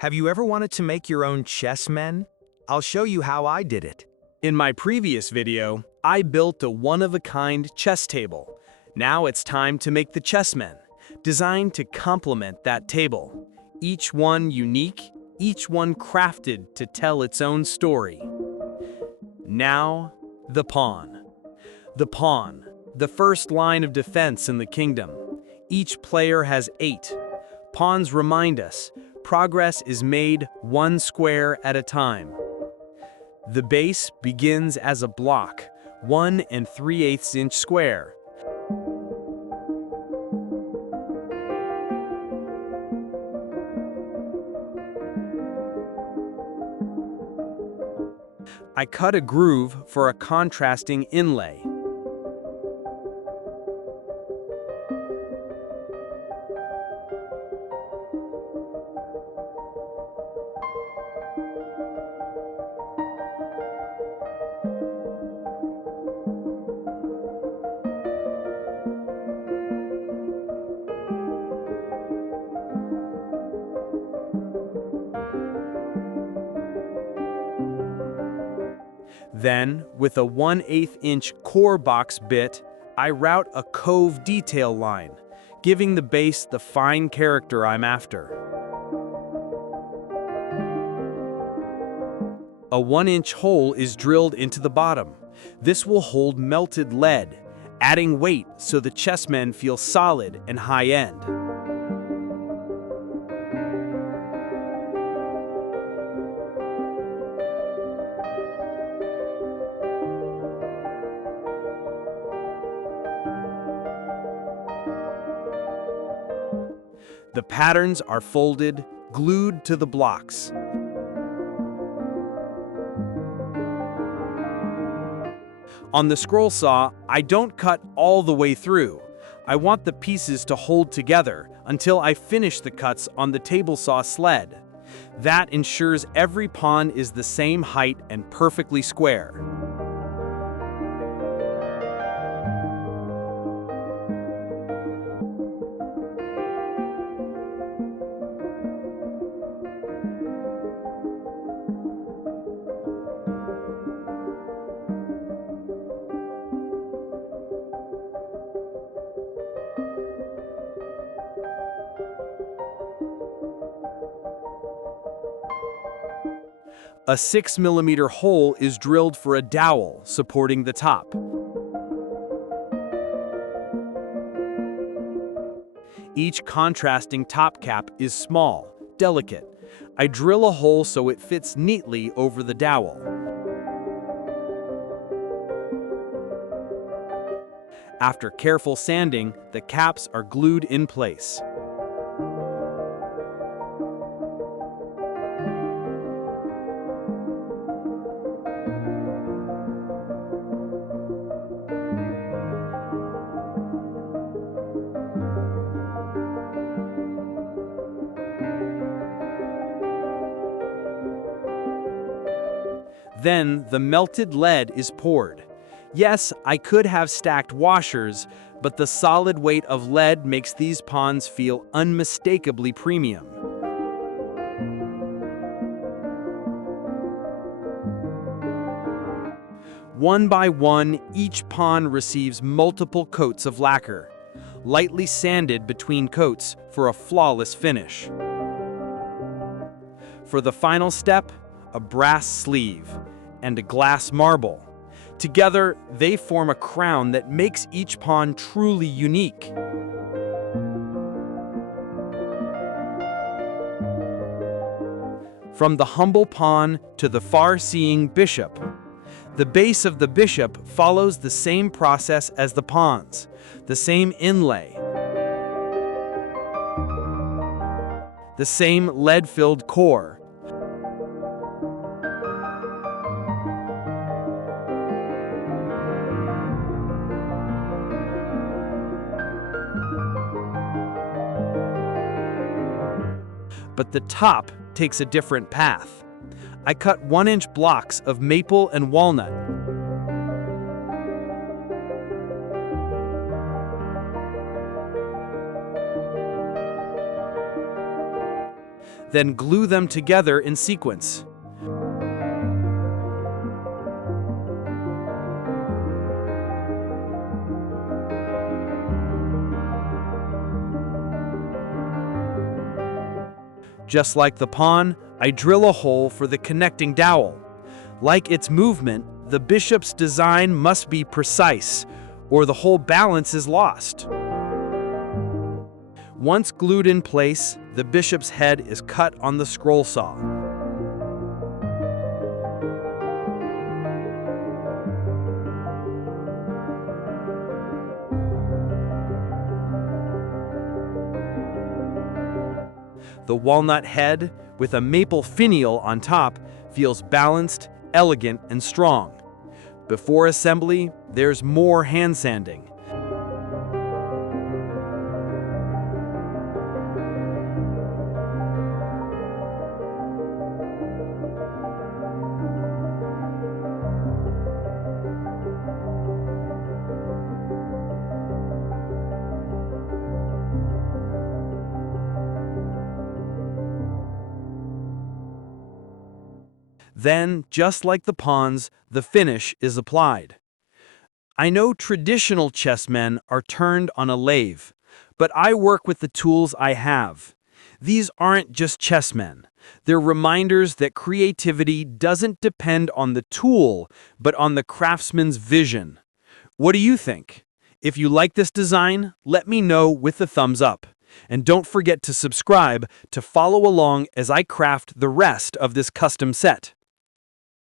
Have you ever wanted to make your own chessmen? I'll show you how I did it. In my previous video, I built a one-of-a-kind chess table. Now it's time to make the chessmen, designed to complement that table. Each one unique, each one crafted to tell its own story. Now, the pawn. The pawn, the first line of defense in the kingdom. Each player has 8. Pawns remind us, progress is made one square at a time. The base begins as a block, 1 3/8 inch square. I cut a groove for a contrasting inlay. Then, with a 1/8 inch core box bit, I route a cove detail line, giving the base the fine character I'm after. A 1-inch hole is drilled into the bottom. This will hold melted lead, adding weight so the chessmen feel solid and high-end. The patterns are folded, glued to the blocks. On the scroll saw, I don't cut all the way through. I want the pieces to hold together until I finish the cuts on the table saw sled. That ensures every pawn is the same height and perfectly square. A 6mm hole is drilled for a dowel supporting the top. Each contrasting top cap is small, delicate. I drill a hole so it fits neatly over the dowel. After careful sanding, the caps are glued in place. Then the melted lead is poured. Yes, I could have stacked washers, but the solid weight of lead makes these pawns feel unmistakably premium. One by one, each pawn receives multiple coats of lacquer, lightly sanded between coats for a flawless finish. For the final step, a brass sleeve, and a glass marble. Together, they form a crown that makes each pawn truly unique. From the humble pawn to the far-seeing bishop, the base of the bishop follows the same process as the pawns, the same inlay, the same lead-filled core. But the top takes a different path. I cut 1-inch blocks of maple and walnut. then glue them together in sequence. Just like the pawn, I drill a hole for the connecting dowel. Like its movement, the bishop's design must be precise, or the whole balance is lost. Once glued in place, the bishop's head is cut on the scroll saw. The walnut head, with a maple finial on top, feels balanced, elegant, and strong. Before assembly, there's more hand sanding. Then, just like the pawns, the finish is applied. I know traditional chessmen are turned on a lathe, but I work with the tools I have. These aren't just chessmen. They're reminders that creativity doesn't depend on the tool, but on the craftsman's vision. What do you think? If you like this design, let me know with a thumbs up. And don't forget to subscribe to follow along as I craft the rest of this custom set.